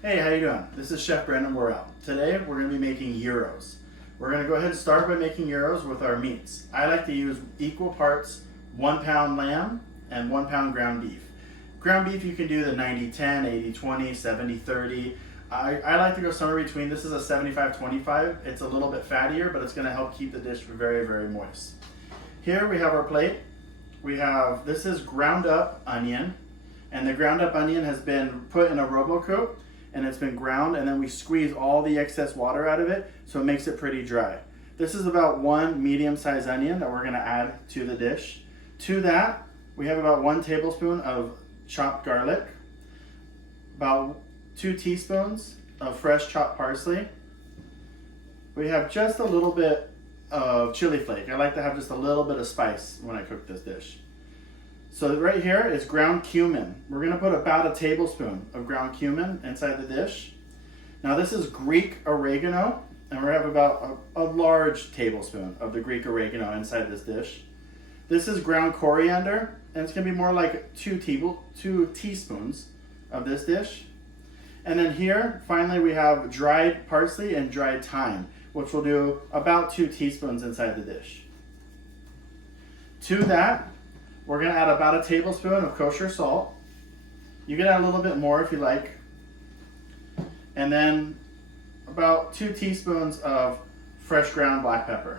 Hey, how you doing? This is Chef Brandon Morrell. Today we're going to be making gyros. We're going to go ahead and start by making gyros with our meats. I like to use equal parts 1 pound lamb and 1 pound ground beef. Ground beef you can do the 90-10, 80-20, 70-30. I like to go somewhere between. This is a 75-25. It's a little bit fattier, but it's going to help keep the dish very, very moist. Here we have our plate. This is ground up onion, and the ground up onion has been put in a RoboCoop and it's been ground, and then we squeeze all the excess water out of it so it makes it pretty dry. This is about 1 medium-sized onion that we're going to add to the dish. To that, we have about 1 tablespoon of chopped garlic, about 2 teaspoons of fresh chopped parsley. We have just a little bit of chili flake. I like to have just a little bit of spice when I cook this dish. So right here is ground cumin. We're going to put about a tablespoon of ground cumin inside the dish. Now this is Greek oregano, and we have about a large tablespoon of the Greek oregano inside this dish. This is ground coriander, and it's going to be more like 2 teaspoons of this dish. And then here, finally, we have dried parsley and dried thyme, which will do about 2 teaspoons inside the dish. To that, we're going to add about a tablespoon of kosher salt. You can add a little bit more if you like. And then about 2 teaspoons of fresh ground black pepper.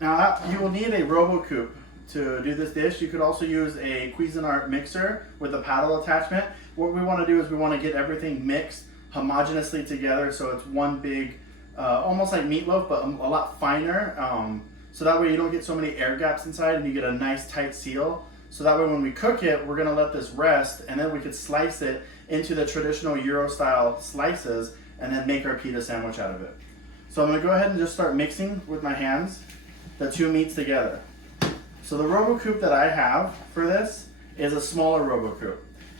Now you will need a RoboCoop to do this dish. You could also use a Cuisinart mixer with a paddle attachment. What we want to do is we want to get everything mixed homogeneously together so it's one big, almost like meatloaf, but a lot finer. So that way you don't get so many air gaps inside and you get a nice tight seal. So that way when we cook it, we're gonna let this rest, and then we could slice it into the traditional Euro style slices and then make our pita sandwich out of it. So I'm gonna go ahead and just start mixing with my hands the 2 meats together. So the RoboCoop that I have for this is a smaller RoboCoop.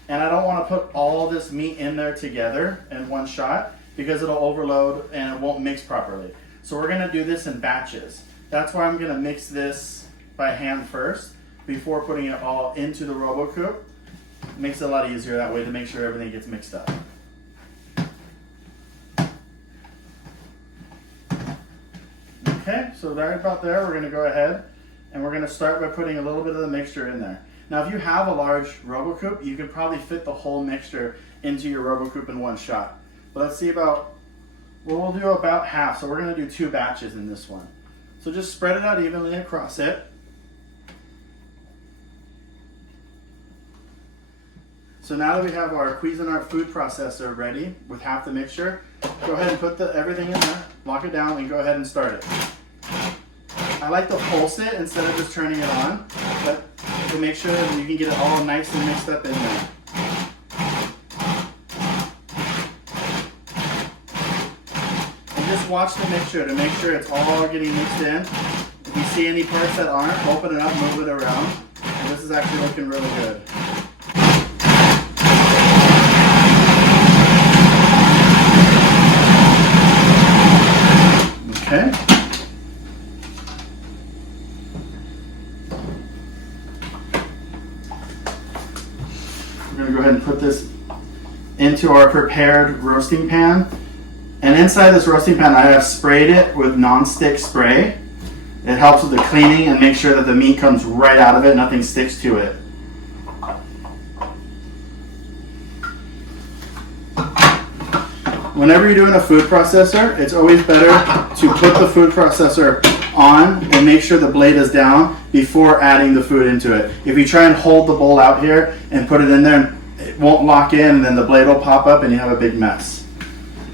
And I don't wanna put all this meat in there together in one shot because it'll overload and it won't mix properly. So we're gonna do this in batches. That's why I'm gonna mix this by hand first before putting it all into the RoboCoop. It makes it a lot easier that way to make sure everything gets mixed up. Okay, so right about there, we're gonna go ahead and we're gonna start by putting a little bit of the mixture in there. Now, if you have a large RoboCoop, you can probably fit the whole mixture into your RoboCoop in one shot. But let's see we'll do about half, so we're gonna do 2 batches in this one. So just spread it out evenly across it. So now that we have our Cuisinart food processor ready with half the mixture, go ahead and put everything in there, lock it down, and go ahead and start it. I like to pulse it instead of just turning it on, but to make sure that you can get it all nice and mixed up in there. Just watch the mixture to make sure it's all getting mixed in. If you see any parts that aren't, open it up, move it around. And this is actually looking really good. Okay. We're going to go ahead and put this into our prepared roasting pan. And inside this roasting pan, I have sprayed it with non-stick spray. It helps with the cleaning and make sure that the meat comes right out of it, nothing sticks to it. Whenever you're doing a food processor, it's always better to put the food processor on and make sure the blade is down before adding the food into it. If you try and hold the bowl out here and put it in there, it won't lock in, and then the blade will pop up and you have a big mess.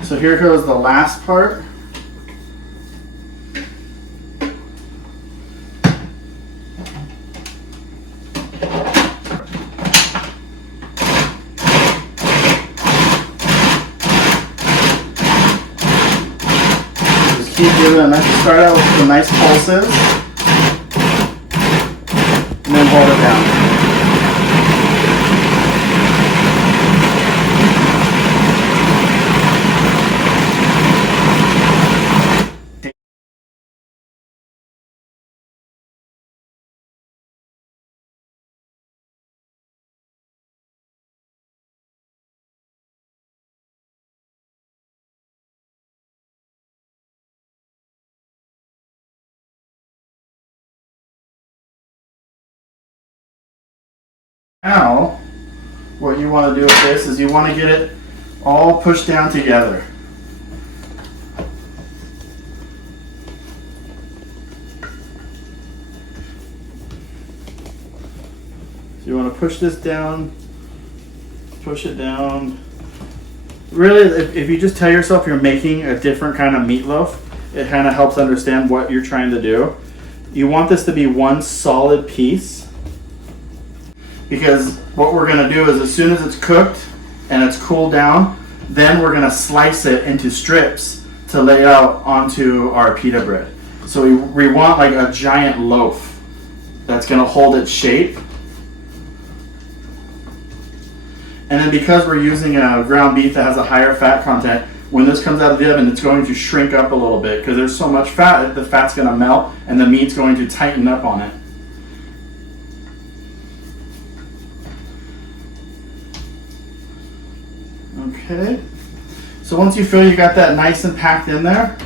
So here goes the last part. Just keep doing that. Start out with some nice pulses, and then hold it down. Now, what you want to do with this is you want to get it all pushed down together. So you want to push this down, push it down. Really, if you just tell yourself you're making a different kind of meatloaf, it kind of helps understand what you're trying to do. You want this to be one solid piece, because what we're going to do is as soon as it's cooked and it's cooled down, then we're going to slice it into strips to lay out onto our pita bread. So we want like a giant loaf that's going to hold its shape. And then because we're using a ground beef that has a higher fat content, when this comes out of the oven, it's going to shrink up a little bit because there's so much fat, the fat's going to melt and the meat's going to tighten up on it. Okay, so once you feel you got that nice and packed in there,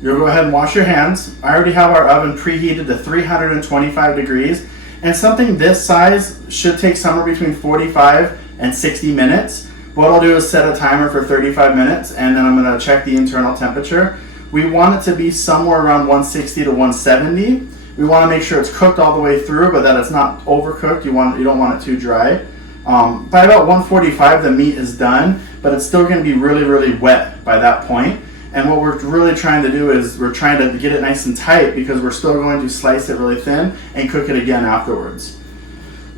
you'll go ahead and wash your hands. I already have our oven preheated to 325 degrees, and something this size should take somewhere between 45 and 60 minutes. What I'll do is set a timer for 35 minutes, and then I'm going to check the internal temperature. We want it to be somewhere around 160 to 170. We want to make sure it's cooked all the way through, but that it's not overcooked. You don't want it too dry. By about 145, the meat is done, but it's still going to be really, really wet by that point. And what we're really trying to do is we're trying to get it nice and tight because we're still going to slice it really thin and cook it again afterwards.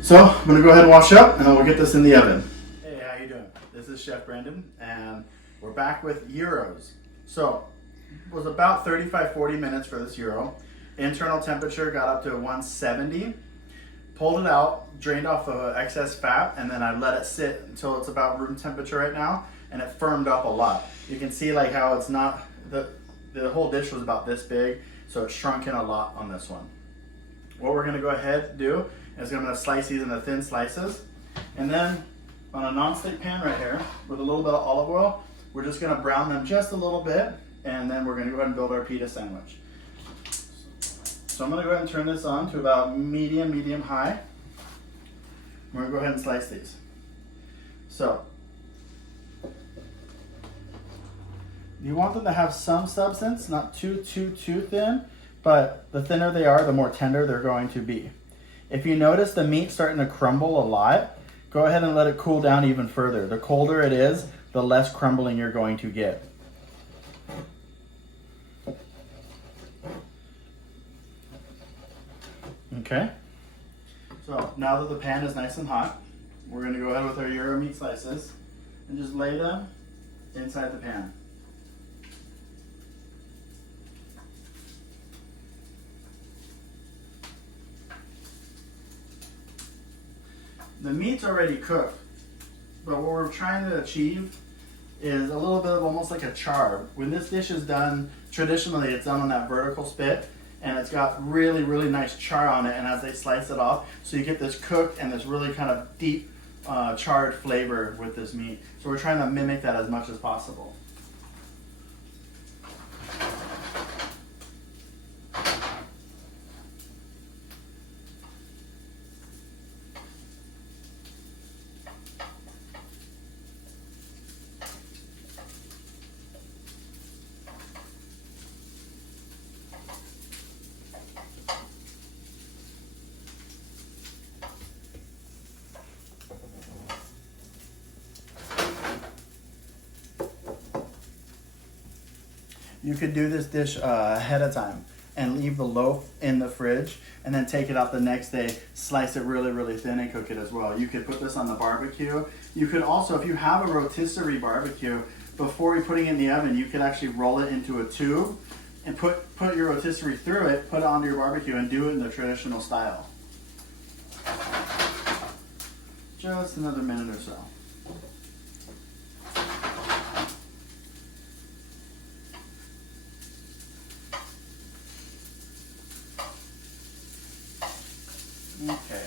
So I'm going to go ahead and wash up, and then we'll get this in the oven. Hey, how you doing? This is Chef Brendan, and we're back with gyros. So it was about 35-40 minutes for this gyro. Internal temperature got up to 170. Pulled it out, drained off the excess fat, and then I let it sit until it's about room temperature right now, and it firmed up a lot. You can see like how it's not, the whole dish was about this big, so it shrunk in a lot on this one. What we're gonna go ahead and do is I'm gonna slice these into thin slices, and then on a non-stick pan right here, with a little bit of olive oil, we're just gonna brown them just a little bit, and then we're gonna go ahead and build our pita sandwich. So I'm going to go ahead and turn this on to about medium high. We're going to go ahead and slice these. So you want them to have some substance, not too thin, but the thinner they are, the more tender they're going to be. If you notice the meat starting to crumble a lot, go ahead and let it cool down even further. The colder it is, the less crumbling you're going to get. Okay, so now that the pan is nice and hot, we're going to go ahead with our gyro meat slices and just lay them inside the pan. The meat's already cooked, but what we're trying to achieve is a little bit of almost like a char. When this dish is done, traditionally it's done on that vertical spit, and it's got really, really nice char on it, and as they slice it off, so you get this cooked and this really kind of deep charred flavor with this meat. So we're trying to mimic that as much as possible. You could do this dish ahead of time and leave the loaf in the fridge and then take it out the next day, slice it really, really thin and cook it as well. You could put this on the barbecue. You could also, if you have a rotisserie barbecue, before you're putting it in the oven, you could actually roll it into a tube and put your rotisserie through it, put it onto your barbecue, and do it in the traditional style. Just another minute or so. Okay.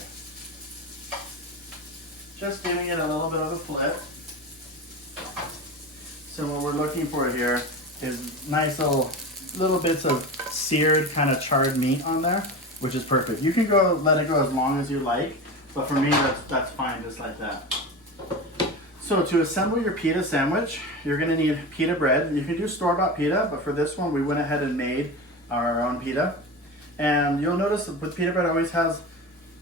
Just giving it a little bit of a flip. So what we're looking for here is nice little bits of seared kind of charred meat on there, which is perfect. You can let it go as long as you like, But for me, that's fine just like that. So to assemble your pita sandwich, you're gonna need pita bread. You can do store-bought pita, but for this one, we went ahead and made our own pita. And you'll notice that with pita bread, it always has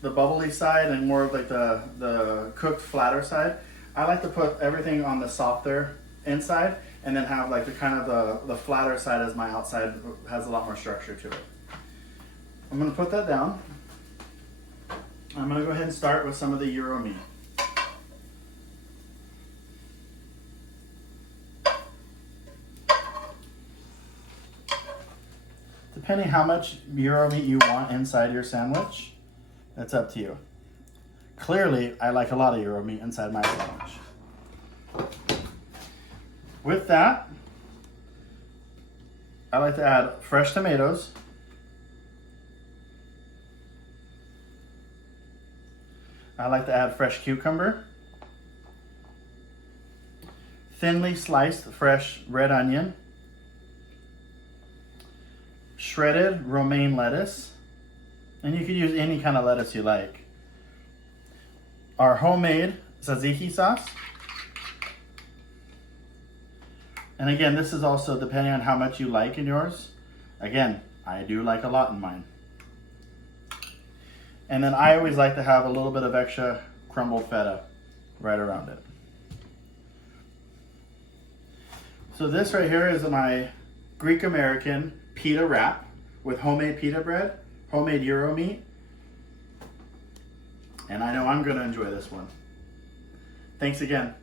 the bubbly side and more of like the cooked flatter side. I like to put everything on the softer inside and then have like the kind of the flatter side as my outside has a lot more structure to it. I'm gonna put that down. I'm gonna go ahead and start with some of the gyro meat. Depending how much gyro meat you want inside your sandwich, that's up to you. Clearly, I like a lot of gyro meat inside my sandwich. With that, I like to add fresh tomatoes. I like to add fresh cucumber. Thinly sliced fresh red onion. Shredded romaine lettuce, and you could use any kind of lettuce you like. Our homemade tzatziki sauce. And again, this is also depending on how much you like in yours. Again, I do like a lot in mine. And then I always like to have a little bit of extra crumbled feta right around it. So this right here is my Greek American pita wrap with homemade pita bread, homemade gyro meat, and I know I'm going to enjoy this one. Thanks again.